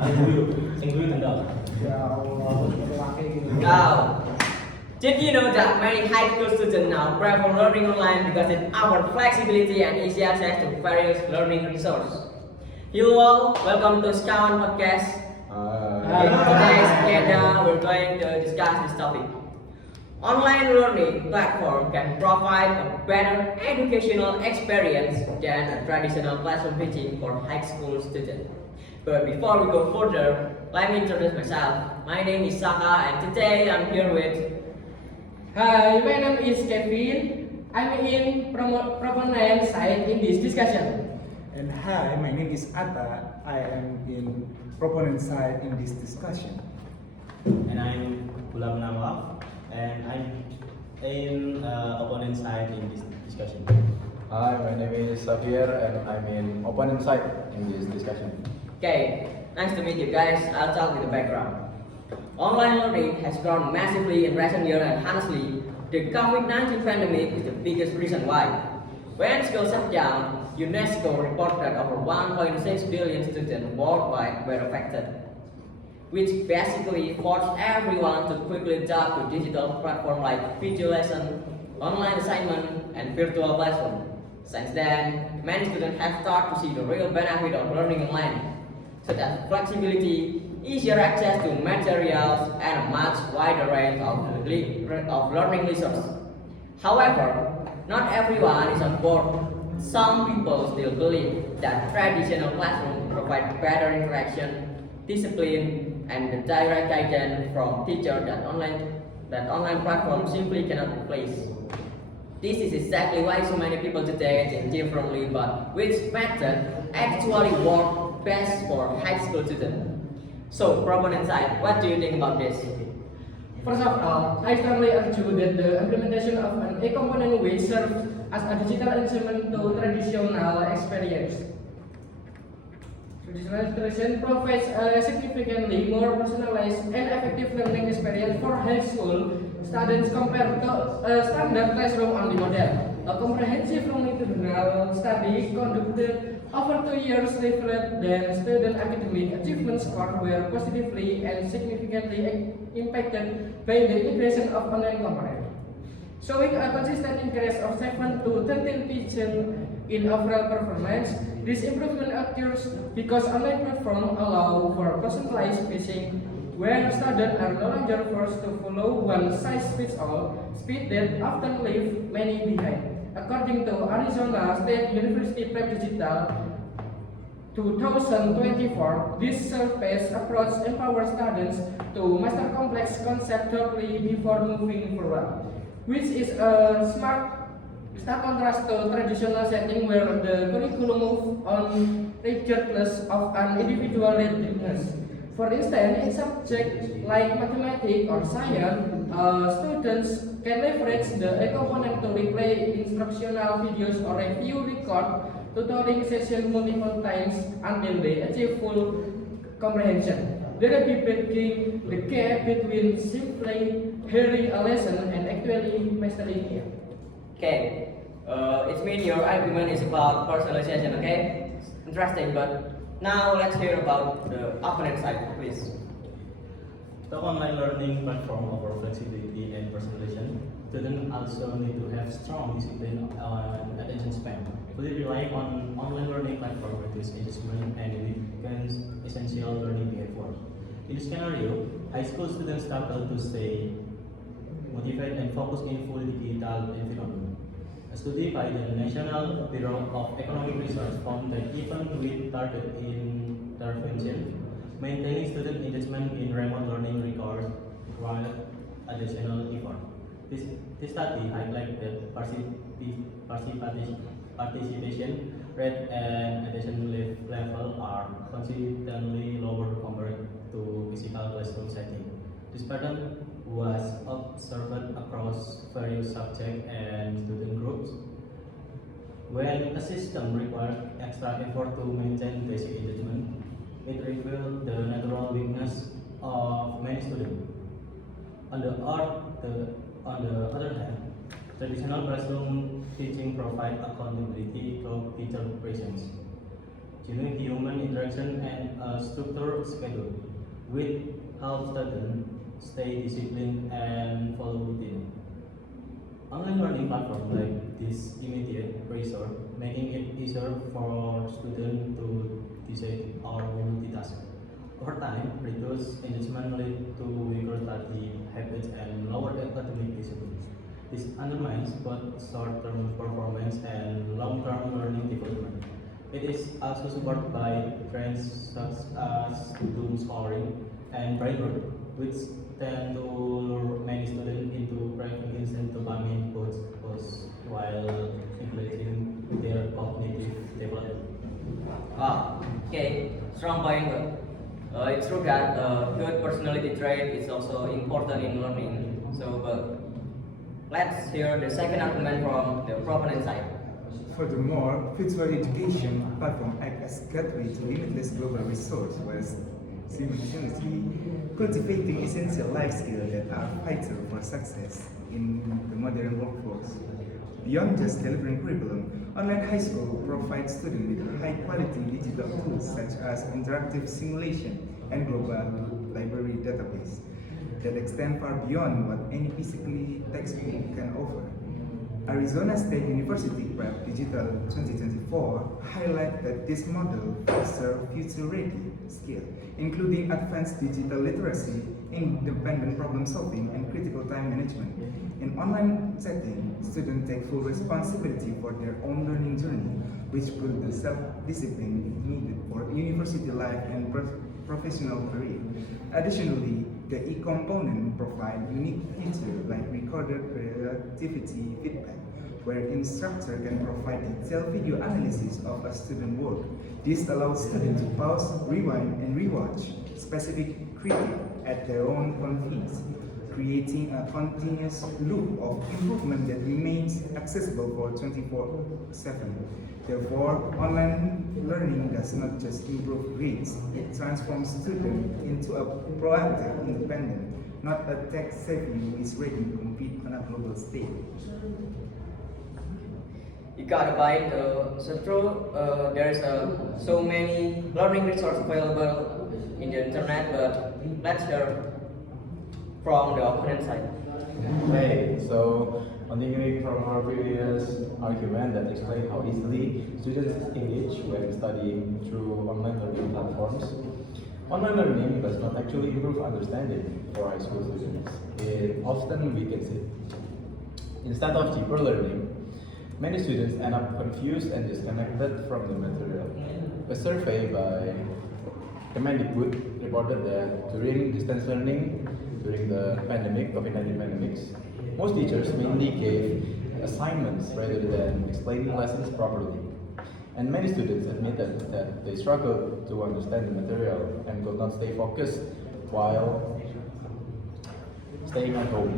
Sing dulu tendang. Ya Allah, pakai gitu. Now, did you know that many high school students now prefer learning online because it offers flexibility and easy access to various learning resources? Hello all, welcome to Kelompok podcast. In today's agenda, we're going to discuss this topic. Online learning platform can provide a better educational experience than a traditional classroom teaching for high school students. But before we go further, let me introduce myself. My name is Saka and today I'm here with... Hi, my name is Kevin. I'm in proponent side in this discussion. And hi, my name is Atta. I am in proponent side in this discussion. And I'm Gulam Nawaf, and I'm in opponent side in this discussion. Hi, my name is Xavier and I'm in opponent side in this discussion. Okay, nice to meet you guys. I'll start with the background. Online learning has grown massively in recent years and honestly, the COVID-19 pandemic is the biggest reason why. When schools shut down, UNESCO reported that over 1.6 billion students worldwide were affected, which basically forced everyone to quickly adapt to digital platforms like video lesson, online assignment, and virtual classroom. Since then, many students have started to see the real benefit of learning online, such as flexibility, easier access to materials, and a much wider range of learning resources. However, not everyone is on board. Some people still believe that traditional classrooms provide better interaction, discipline, and the direct guidance from teachers that online platforms simply cannot replace. This is exactly why so many people today think differently about which method actually works best for high school students. So, proponent side, what do you think about this? First of all, I strongly argue that the implementation of an e-component which serves as a digital instrument to traditional experience. Traditional education provides a significantly more personalized and effective learning experience for high school students compared to a standard classroom-only model. A comprehensive longitudinal study conducted over 2 years revealed that student academic achievement scores were positively and significantly impacted by the integration of online component, showing a consistent increase of 7 to 13% in overall performance. This improvement occurs because online platforms allow for personalized pacing, where students are no longer forced to follow one-size-fits-all speed that often leave many behind. According to Arizona State University Prep Digital 2024, this self-paced approach empowers students to master complex concepts thoroughly before moving forward, which is a stark contrast to traditional setting where the curriculum moves on regardless of an individual readiness. For instance, in subjects like mathematics or science, students can leverage the e-component to replay instructional videos or review record tutoring sessions multiple times until they achieve full comprehension, thereby bridging the gap between simply hearing a lesson and actually mastering it. Okay, it means your argument is about personalization, okay? Interesting, but now let's hear about the opponent side, please. The online learning platform offers flexibility and personalization. Students also need to have strong discipline and attention span. Fully relying on online learning platform reduces engagement and weakens essential learning behavior. In this scenario, high school students struggle to stay motivated and focused in fully digital environment. A study by the National Bureau of Economic Research found that even with targeted intervention, maintaining student engagement in remote learning requires additional effort. This study highlights that participation rate and attention level are consistently lower compared to physical classroom setting. This pattern was observed across various subjects and student groups. When a system requires extra effort to maintain basic engagement, it reveals the natural weakness of many students. On the other hand, traditional classroom teaching provides accountability to teacher presence. giving human interaction and a structured schedule, which help students stay disciplined and follow routine. Online learning platforms like this immediate pressure, making it easier for students to decide or multitask. Over time, reduced engagement lead to weaker study habits and lower academic discipline. This undermines both short-term performance and long-term learning development. It is also supported by trends such as doom scrolling and brain rot, which tend to lure many students into craving instant dopamine boosts while neglecting their cognitive development. Wow. Okay. Strong point. It's true that good personality trait is also important in learning. So, but let's hear the second argument from the proponent side. Furthermore, virtual education platform act as gateway to limitless global resource while simultaneously cultivating essential life skills that are vital for success in the modern workforce. Beyond just delivering curriculum, online high school provides students with high-quality digital tools such as interactive simulation and global library database that extend far beyond what any physically textbook can offer. Arizona State University Prep Digital 2024 highlight that this model fosters future-ready skills, including advanced digital literacy, independent problem solving, and critical time management. In online setting, students take full responsibility for their own learning journey, which builds the self-discipline needed for university life and professional career. Additionally, the e-component provide unique features like recorded productivity feedback, where instructor can provide detailed video analysis of a student work. This allows students to pause, rewind, and rewatch specific critique at their own convenience, creating a continuous loop of improvement that remains accessible for 24/7. Therefore, online learning does not just improve grades, it transforms students into a proactive, independent, not a tech-savvy who is ready to compete on a global stage. You got a bite. So true. There's so many learning resources available in the internet, but let's hear from the opponent side. Okay, so continuing from our previous argument that explained how easily students engage when studying through online learning platforms, online learning does not actually improve understanding for high school students. It often weakens it. Instead of deeper learning, many students end up confused and disconnected from the material. A survey by Kelompok reported that during distance learning, during the COVID-19 pandemics, most teachers mainly gave assignments rather than explaining lessons properly. And many students admitted that they struggled to understand the material and could not stay focused while staying at home,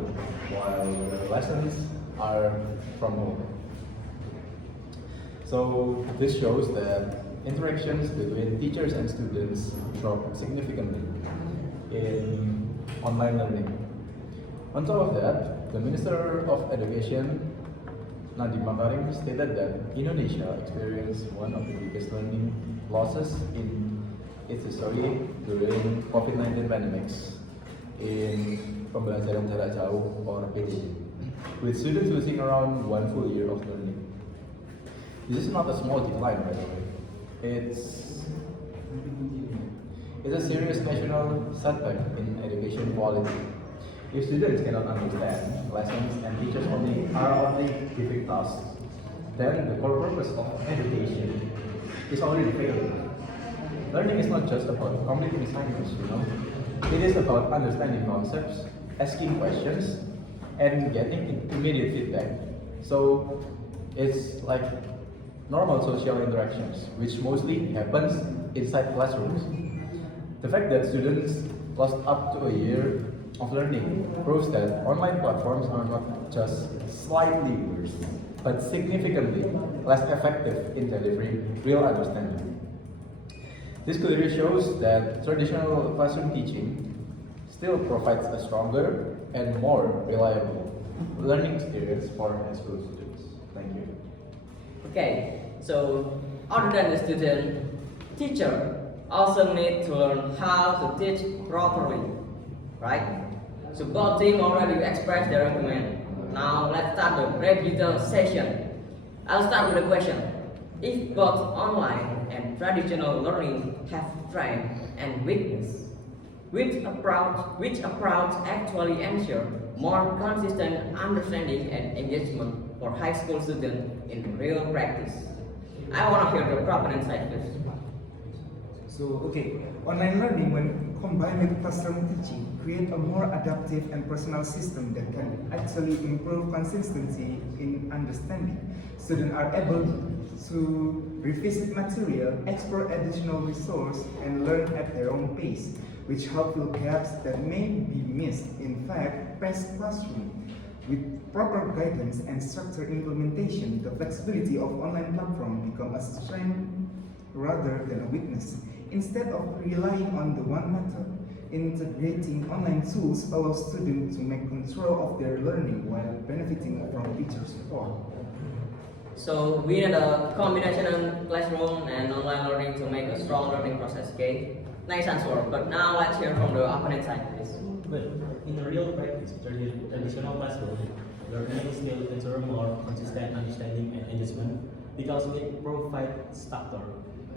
while the lessons are from home. So this shows that interactions between teachers and students drop significantly in online learning. On top of that, the Minister of Education, Nadiem Makarim, stated that Indonesia experienced one of the biggest learning losses in its history during COVID-19 pandemics in pembelajaran jarak jauh or PJJ, with students losing around 1 full year of learning. This is not a small decline, by the way. It's a serious national setback in education quality. If students cannot understand lessons and teachers are only giving tasks, then the core purpose of education is already failing. Learning is not just about completing assignments, It is about understanding concepts, asking questions, and getting immediate feedback. So it's like normal social interactions, which mostly happens inside classrooms. The fact that students lost up to a year of learning proves that online platforms are not just slightly worse, but significantly less effective in delivering real understanding. This clearly shows that traditional classroom teaching still provides a stronger and more reliable learning experience for high school students. Thank you. Okay, so other than the student, Teacher also need to learn how to teach properly, right? So both team already expressed their argument. Now let's start the rebuttal session. I'll start with a question. If both online and traditional learning have strength and weakness, which approach actually ensure more consistent understanding and engagement for high school students in real practice? I want to hear the proponent side first. So, okay, online learning when combined with classroom teaching create a more adaptive and personal system that can actually improve consistency in understanding. Students are able to revisit material, explore additional resources, and learn at their own pace, which help fill gaps that may be missed in fast-paced classroom. With proper guidance and structured implementation, the flexibility of online platform become a strength rather than a weakness. Instead of relying on the one method, integrating online tools allows students to make control of their learning while benefiting from teacher support. So we need a combination of classroom and online learning to make a strong learning process, okay? Nice answer, but now let's hear from the opponent side, please. But in real practice, traditional classroom learning still ensure more consistent understanding and engagement because it provides structure,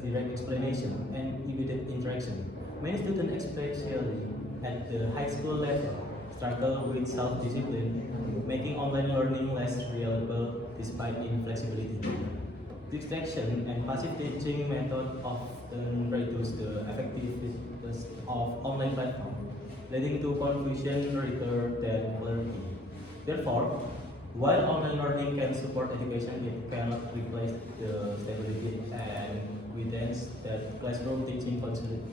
direct explanation, and immediate interaction. Many students, especially at the high school level, struggle with self-discipline, making online learning less reliable despite inflexibility. Distraction and passive teaching method often reduce the effectiveness of online platform, leading to confusion rather than clarity. Therefore, while online learning can support education, it cannot replace the stability and guidance that classroom teaching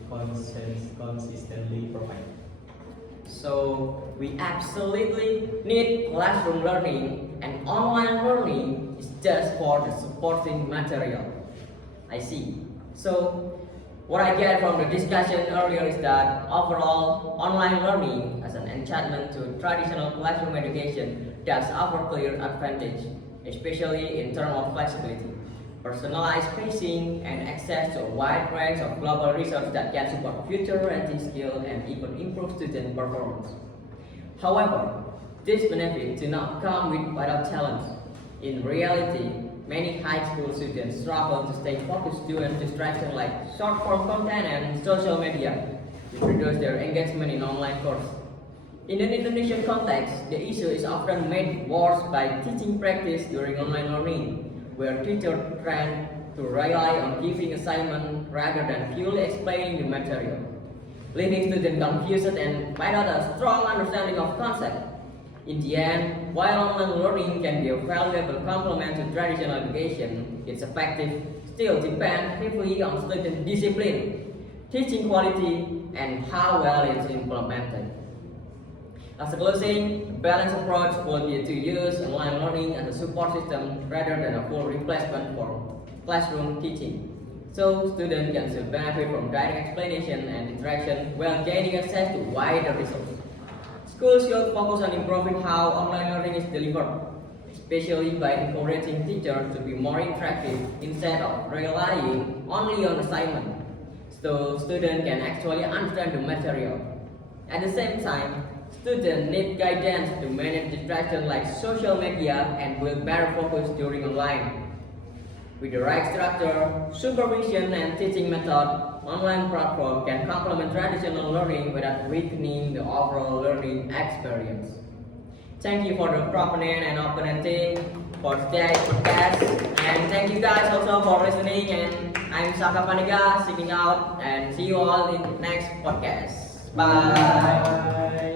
consistently provide. So we absolutely need classroom learning, and online learning is just for the supporting material. I see. So what I get from the discussion earlier is that overall online learning as an enchantment to traditional classroom education does offer clear advantage, especially in terms of flexibility, personalized pacing, and access to a wide range of global research that can support future writing skill and even improve student performance. However, these benefits do not come without challenge. In reality, many high school students struggle to stay focused due to distractions like short-form content and social media, which reduce their engagement in online course. In an Indonesian context, the issue is often made worse by teaching practice during online learning, where teachers tend to rely on giving assignments rather than purely explaining the material, leaving students confused and without a strong understanding of concept. In the end, while online learning can be a valuable complement to traditional education, its effective still depends heavily on student discipline, teaching quality, and how well it's implemented. As a closing, a balanced approach will be to use online learning as a support system rather than a full replacement for classroom teaching. So students can still benefit from direct explanation and interaction while gaining access to wider resources. Schools should focus on improving how online learning is delivered, especially by encouraging teachers to be more interactive instead of relying only on assignment, so students can actually understand the material. At the same time, students need guidance to manage distractions like social media and will better focus during online. With the right structure, supervision, and teaching method, online platform can complement traditional learning without weakening the overall learning experience. Thank you for the proponent and opponent team for today's podcast, and thank you guys also for listening. And I'm Saka Paniga, signing out, and see you all in the next podcast. Bye.